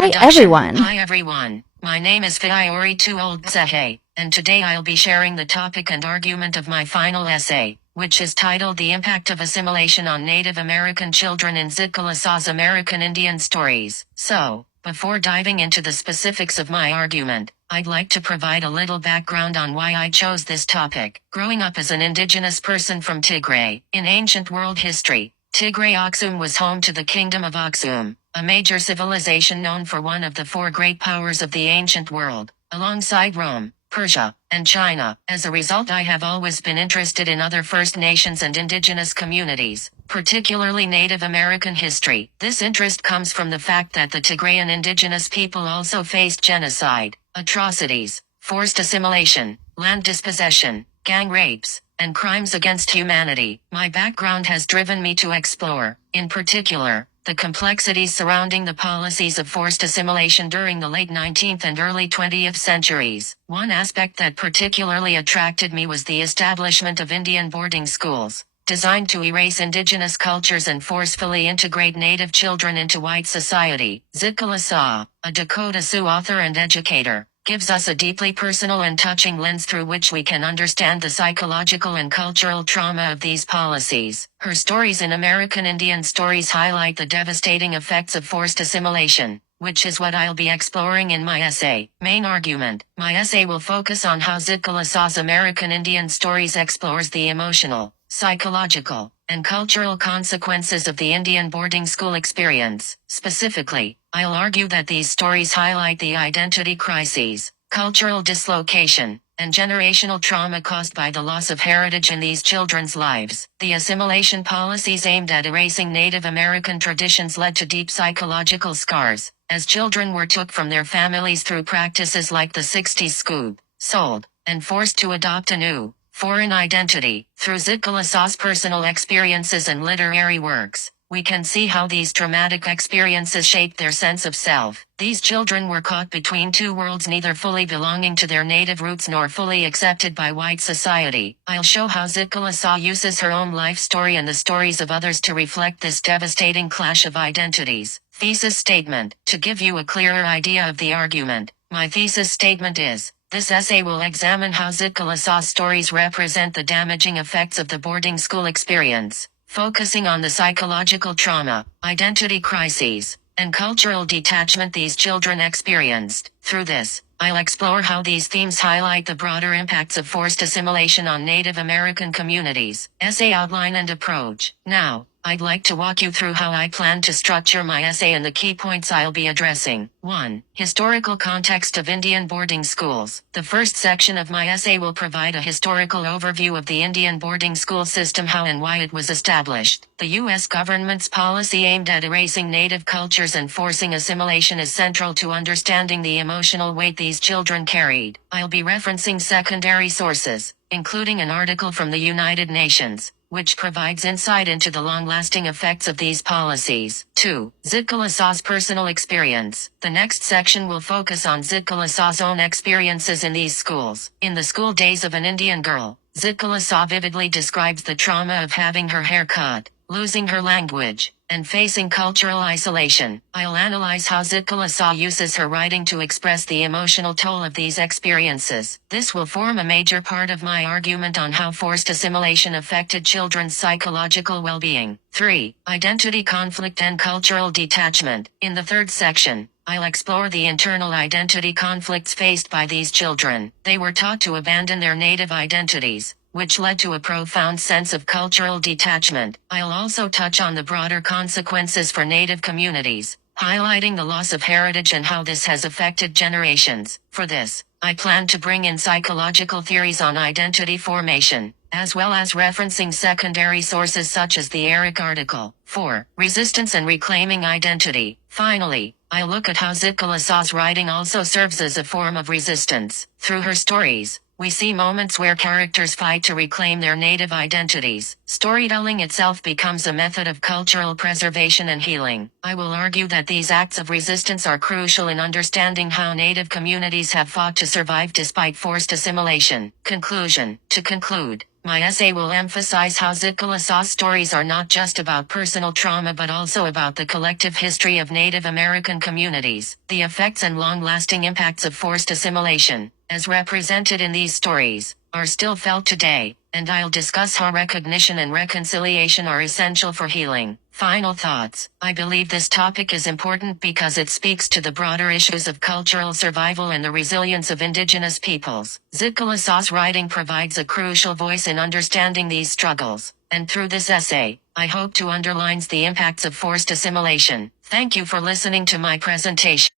Hi everyone. My name is Fiori Tuoldzehe, and today I'll be sharing the topic and argument of my final essay, which is titled The Impact of Assimilation on Native American Children in Zitkala-Sha's American Indian Stories. So, before diving into the specifics of my argument, I'd like to provide a little background on why I chose this topic. Growing up as an indigenous person from Tigray, in ancient world history, Tigray Aksum was home to the Kingdom of Aksum, a major civilization known for one of the four great powers of the ancient world, alongside Rome, Persia, and China. As a result, I have always been interested in other First Nations and indigenous communities, particularly Native American history. This interest comes from the fact that the Tigrayan indigenous people also faced genocide, atrocities, forced assimilation, land dispossession, gang rapes, and crimes against humanity. My background has driven me to explore, in particular, the complexities surrounding the policies of forced assimilation during the late 19th and early 20th centuries. One aspect that particularly attracted me was the establishment of Indian boarding schools, designed to erase indigenous cultures and forcefully integrate native children into white society. Zitkala-Ša, a Dakota Sioux author and educator, gives us a deeply personal and touching lens through which we can understand the psychological and cultural trauma of these policies. Her stories in American Indian Stories highlight the devastating effects of forced assimilation, which is what I'll be exploring in my essay. Main argument. My essay will focus on how Zitkala-Sha's American Indian Stories explores the emotional, psychological, and cultural consequences of the Indian boarding school experience. Specifically, I'll argue that these stories highlight the identity crises, cultural dislocation, and generational trauma caused by the loss of heritage in these children's lives. The assimilation policies aimed at erasing Native American traditions led to deep psychological scars, as children were took from their families through practices like the 60s scoop, sold, and forced to adopt a new, foreign identity. Through Zitkala-Sha's personal experiences and literary works, we can see how these traumatic experiences shaped their sense of self. These children were caught between two worlds, neither fully belonging to their native roots nor fully accepted by white society. I'll show how Zitkala-Ša uses her own life story and the stories of others to reflect this devastating clash of identities. Thesis statement. To give you a clearer idea of the argument, my thesis statement is, this essay will examine how Zitkala-Sha's stories represent the damaging effects of the boarding school experience, focusing on the psychological trauma, identity crises, and cultural detachment these children experienced. Through this, I'll explore how these themes highlight the broader impacts of forced assimilation on Native American communities. Essay outline and approach. Now, I'd like to walk you through how I plan to structure my essay and the key points I'll be addressing. 1. Historical context of Indian boarding schools. The first section of my essay will provide a historical overview of the Indian boarding school system, how and why it was established. The U.S. government's policy aimed at erasing native cultures and forcing assimilation is central to understanding the emotional weight these children carried. I'll be referencing secondary sources, including an article from the United Nations, which provides insight into the long-lasting effects of these policies. 2. Zitkala-Sha's personal experience. The next section will focus on Zitkala-Sha's own experiences in these schools. In The School Days of an Indian Girl, Zitkala-Ša vividly describes the trauma of having her hair cut, losing her language, and facing cultural isolation. I'll analyze how Zitkala-Ša uses her writing to express the emotional toll of these experiences. This will form a major part of my argument on how forced assimilation affected children's psychological well-being. 3. Identity conflict and cultural detachment. In the third section, I'll explore the internal identity conflicts faced by these children. They were taught to abandon their native identities, which led to a profound sense of cultural detachment. I'll also touch on the broader consequences for Native communities, highlighting the loss of heritage and how this has affected generations. For this, I plan to bring in psychological theories on identity formation, as well as referencing secondary sources such as the Eric article. 4. Resistance and reclaiming identity. Finally, I'll look at how Zitkala-Sha's writing also serves as a form of resistance. Through her stories, we see moments where characters fight to reclaim their native identities. Storytelling itself becomes a method of cultural preservation and healing. I will argue that these acts of resistance are crucial in understanding how Native communities have fought to survive despite forced assimilation. Conclusion. To conclude, My essay will emphasize how Zitkala-Ša stories are not just about personal trauma but also about the collective history of Native American communities, the effects and long-lasting impacts of forced assimilation, as represented in these stories, are still felt today, and I'll discuss how recognition and reconciliation are essential for healing. Final thoughts. I believe this topic is important because it speaks to the broader issues of cultural survival and the resilience of indigenous peoples. Zitkala-Ša's writing provides a crucial voice in understanding these struggles, and through this essay, I hope to underline the impacts of forced assimilation. Thank you for listening to my presentation.